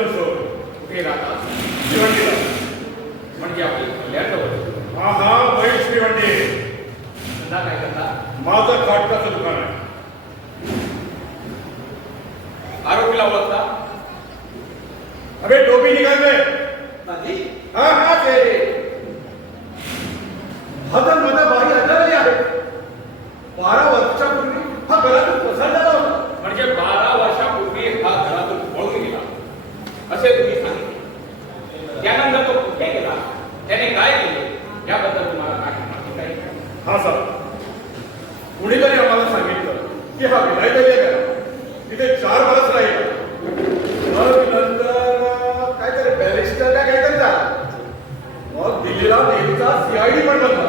मनसोर कुठे राहतात? भिवंडीला. म्हणजे आपली कल्याणजवळ. हा हा महेश भिवंडी. धंदा काय करता? माझं काटकाचं दुकान आहे. आरोपीला ओळखता? अबे डोबी निघाले. माझी हा हा ते हदन मध्ये बाई आढळली आहे. 12 वर्षापूर्वी हा घरातून पसरलेला होता. म्हणजे 12 वर्षापूर्वी हा घरातून पळून गेला असे तुम्ही सांगितले. त्यानंतर तो कुठे गेला, त्याने काय केले याबद्दल तुम्हाला काही माहिती आहे? हा सर, कुणीतरी आम्हाला सांगितलं की हा विलायत गेला. तिथे 4 वर्ष राहिला. मग नंतर काहीतरी बॅरिस्टर का काहीतरी झाला. मग दिल्लीला नेहमीचा CID पण बनला.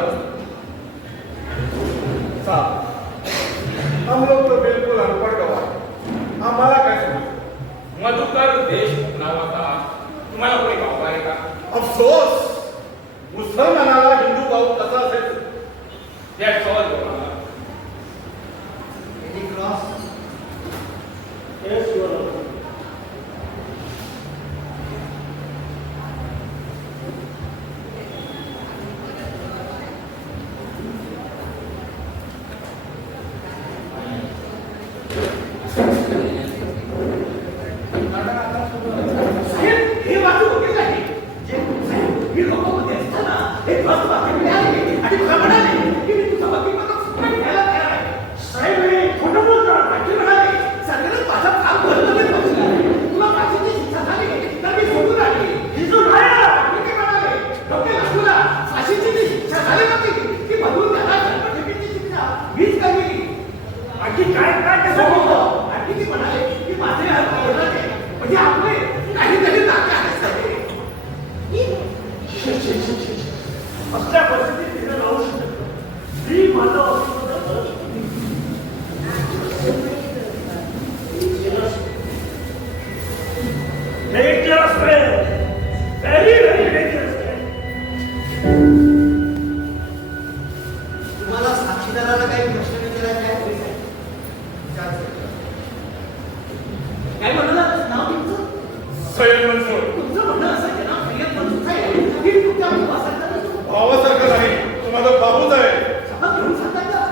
साहब, हम लोग तो बिल्कुल अनपढ़ गवार. आम्हाला काय समजतं? मधुकर देशमुख नावाचा तुम्हाला कोणी भाऊ आहे का? अफसोस, मुसलमानाला हिंदू भाऊ कसा असेल? त्या सहज बोला. तुम्हाला साक्षीदाराला काही प्रश्न विचारायचे आहे? काय म्हणाला नाव तुमचं? सय्यद मनसूर. तुमचं म्हणणं असं आहे ना, सय्यद मनसूर साहेब ही तुमच्या भावासारखा नसतो. भावासारखं नाही, तो माझा बाबूच आहे. शपथ घेऊन सांगता का?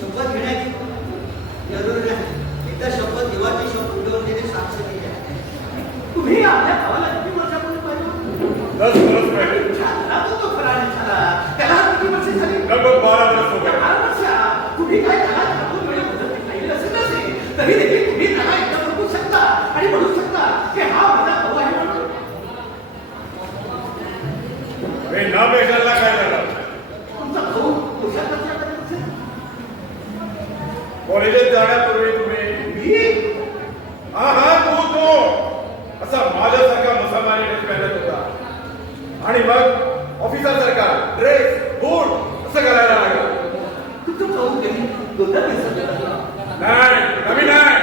शपथ घेण्याची जरूर नाही. एकदा शपथ देवाची शपथ उडवलेली साक्ष दिली आहे. तुम्ही आपल्या भावाला किती वर्षापूर्वी पाहिजे? 10 वर्ष पहिले. तो खरा निघाला. त्याला किती वर्ष झाली? लगभग 12 वर्ष हो गए. 12 वर्ष. तुम्ही काय त्याला ठाकूर वेळ मुदत नाही असेल नसेल तरी देखील तुम्ही त्याला एकदा बघू शकता आणि म्हणू शकता की हा माझा भाऊ आहे म्हणून. अरे ना पेशाला काय झालं? तुमचा भाऊ हुशार कसा आहे? कॉलेजात जाण्यापूर्वी तुम्ही मी हा हा तो असा माझ्यासारखा मुसलमानी ड्रेस घालत होता. आणि मग ऑफिसरसारखा ड्रेस बूट असं घालायला लागला. तुमचं भाऊ कधी दोनदा दिसत नाही, कमी नाही.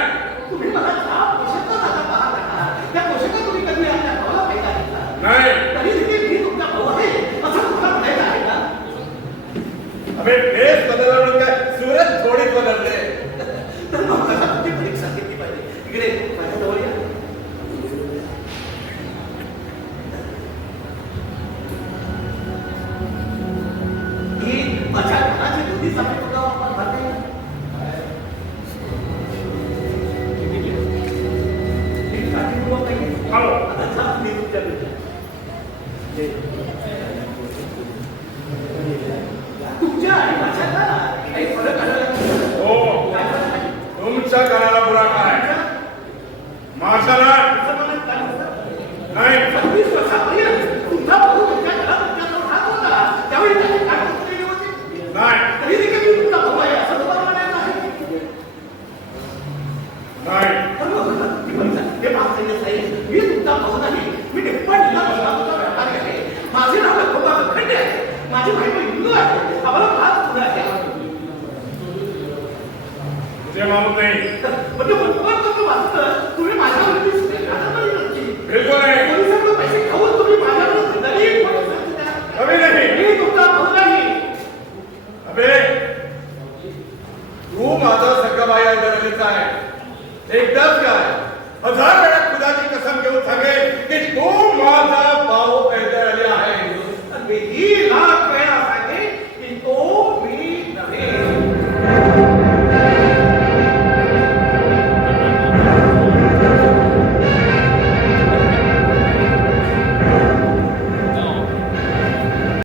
तुम्ही मला ज्या पोशाखात आता पाहत आहात त्या पोशाखात तुम्ही कधी आपल्या भावाला पाहिला आहे का? नाही. तरी देखील मी तुमचा भाऊ आहे असं तुम्हाला म्हणायचं आहे का? अबे ड्रेस बदलला म्हणून काय सूरज थोडीच बदलले. तर मग मला तुमची परीक्षा घेतली पाहिजे. इकडे माझ्याजवळ या. ही माझ्या घराची दोन्ही चांगली सुद्धा आपण भरते. ही काळजीपूर्वक नाही. हॅलो. आता जा तुम्ही तुमच्या घरी. तुमच्या आणि माझ्याला काही फरक आढळला नाही. हो, काय फरक आहे? तुमच्या कानाला बुरा काय? माझा ना तुमचं मन काय होतं? नाही. 26 वर्षापर्यंत तुमचा भाऊ तुमच्या घरात तुमच्याजवळ राहत होता. त्यावेळी त्याची काय केली होती? नाही. तरी देखील मी तुमचा भाऊ आहे असं तुम्हाला म्हणायचं आहे? नाही. हे मागचे साहेब, मी तुमचा भाऊ नाही. मी निप्पट तुमचा व्यापारी आहे. माझे नाव खूप खंडे आहे. माझी बायको हिंदू आहे. आम्हाला फार पुढे आहे. तुझे मानत नाही. म्हणजे पण तुम्ही वाचतं, तुम्ही माझ्यावरती बिलकुल नाही. पोलिसांकडून पैसे खाऊन तुम्ही माझ्यावर खंडारी द्या. कमी नाही. मी तुमचा भाऊ नाही. अबे तू माझा सगळा बाया दरलीचा आहे. एकदाच काय 1000 वेळा सांगेल की 2